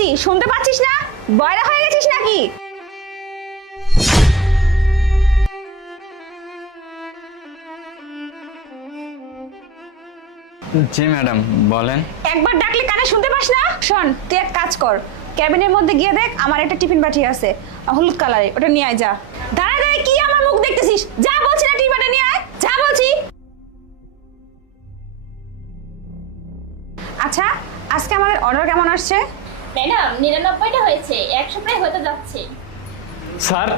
বলতেছি শুনতে পাচ্ছিস না? বয়রা হয়ে গেছিস নাকি? জি ম্যাডাম বলেন। একবার ডাকলে কানে শুনতে পাস না? শোন, তুই এক কাজ কর, ক্যাবিনের মধ্যে গিয়ে দেখ আমার একটা টিফিন বাটি আছে হলুদ কালারে, ওটা নিয়ে আয় যা। দাঁড়া দাঁড়া কি আমার মুখ দেখতেছিস? যা বলছি না, টিফিনটা নিয়ে আয়, যা বলছি। আচ্ছা, আজকে আমাদের অর্ডার কেমন আসছে? ম্যাডাম 99টা হয়েছে, 100 প্রায় হতে যাচ্ছে। স্যার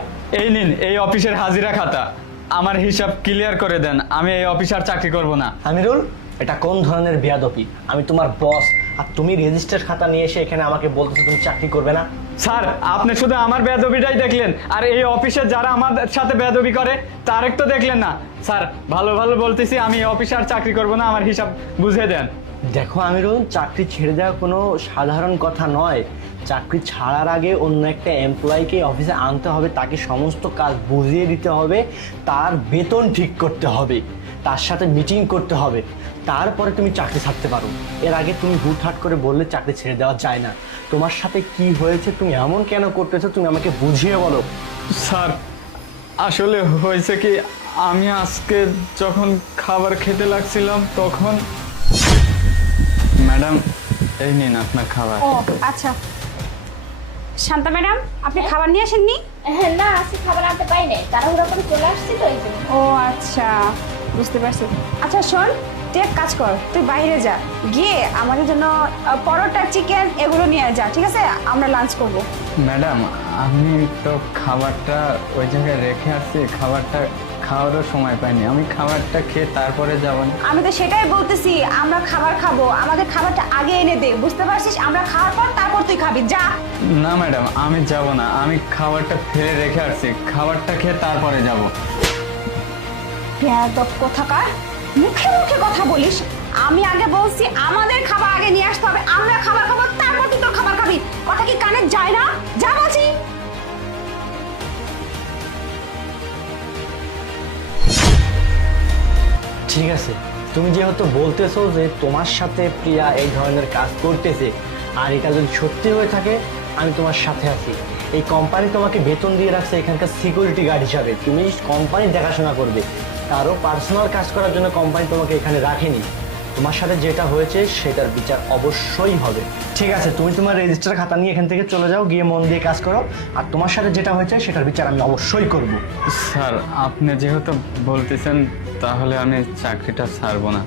এই নিন এই অফিসের হাজিরা খাতা, আমার হিসাব ক্লিয়ার করে দেন, আমি এই অফিসে আর চাকরি করব না। আমিরুল, এটা কোন ধরনের বেয়াদবি? আমি তোমার বস, আর তুমি রেজিস্টার খাতা নিয়ে এসে এখানে আমাকে বলতেছো তুমি চাকরি করবে না? স্যার আপনি শুধু আমার বেয়াদবিটাই দেখলেন, আর এই অফিসে যারা আমার সাথে বেয়াদবি করে তার একটু দেখলেন না। স্যার ভালো ভালো বলতেছি, আমি এই অফিসে আর চাকরি করব না, আমার হিসাব বুঝিয়ে দেন। দেখো আমিরুল, চাকরি ছেড়ে দেওয়া কোনো সাধারণ কথা নয়। চাকরি ছাড়ার আগে অন্য একটা এমপ্লয়িকে অফিসে আনতে হবে, তাকে সমস্ত কাজ বুঝিয়ে দিতে হবে, তার বেতন ঠিক করতে হবে, তার সাথে মিটিং করতে হবে, তারপরে তুমি চাকরি ছাড়তে পারো। এর আগে তুমি হুটহাট করে বললে চাকরি ছেড়ে দেওয়া যায় না। তোমার সাথে কি হয়েছে, তুমি এমন কেন করতেছো, তুমি আমাকে বুঝিয়ে বলো। স্যার আসলে হয়েছে কি, আমি আজকে যখন খাবার খেতে লাগছিলাম তখন ম্যাডাম এই নিন আপনার খাবার। ও আচ্ছা, শান্তা ম্যাডাম আপনি খাবার নিয়ে আসেননি? না, আজকে খাবার আনতে পারি নাই, তাড়াহুড়া করে চলে আসছি তো এই জন্য। ও আচ্ছা, বুঝতে পারছি। আচ্ছা শোন, তুই এক কাজ কর, তুই বাইরে যা, গিয়ে আমাদের জন্য পরোটা, চিকেন এগুলো নিয়ে যা, ঠিক আছে? আমরা লাঞ্চ করব। ম্যাডাম আমি তো খাবারটা ওই জায়গায় রেখে আসছি, খাবারটা খাওয়ারও সময় পাইনি, আমি খাবারটা খেয়ে তারপরে যাব। আমি তো সেটাই বলতেছি, আমরা খাবার খাবো, আমাদের খাবারটা আগে এনে দে, বুঝতে পারছিস? আমরা খাওয়ার পর তারপর তুই খাবি, যা। না ম্যাডাম আমি যাব না, আমি খাবারটা ফেলে রেখে আসছি, খাবারটা খেয়ে তারপরে যাব। বেয়াদব কোথাকার, মুখে মুখে কথা বলিস। আমি আগে বলছি আমাদের খাবার আগে নিয়ে আসতে হবে, আমরা খাবার খাবো তারপর তুই তোর খাবার খাবি। কথা কি কানে যায় না? যা বলছি। ঠিক আছে, তুমি যেহেতু বলতেছো যে তোমার সাথে প্রিয়া এই ধরনের কাজ করতেছে, আর এটা যদি সত্যি হয়ে থাকে, আমি তোমার সাথে আছি। এই কোম্পানি তোমাকে বেতন দিয়ে রাখছে এখানকার সিকিউরিটি গার্ড হিসাবে, তুমি কোম্পানি দেখাশোনা করবে, তারও পার্সোনাল কাজ করার জন্য কোম্পানি তোমাকে এখানে রাখেনি। তোমার সাথে যেটা হয়েছে সেটার বিচার অবশ্যই হবে। ঠিক আছে, তুমি তোমার রেজিস্টার খাতা নিয়ে এখান থেকে চলে যাও, গিয়ে মন দিয়ে কাজ করো, আর তোমার সাথে যেটা হয়েছে সেটার বিচার আমি অবশ্যই করব। স্যার আপনি যেহেতু বলতেছেন তাহলে আমি চাকরিটা ছাড়বো না।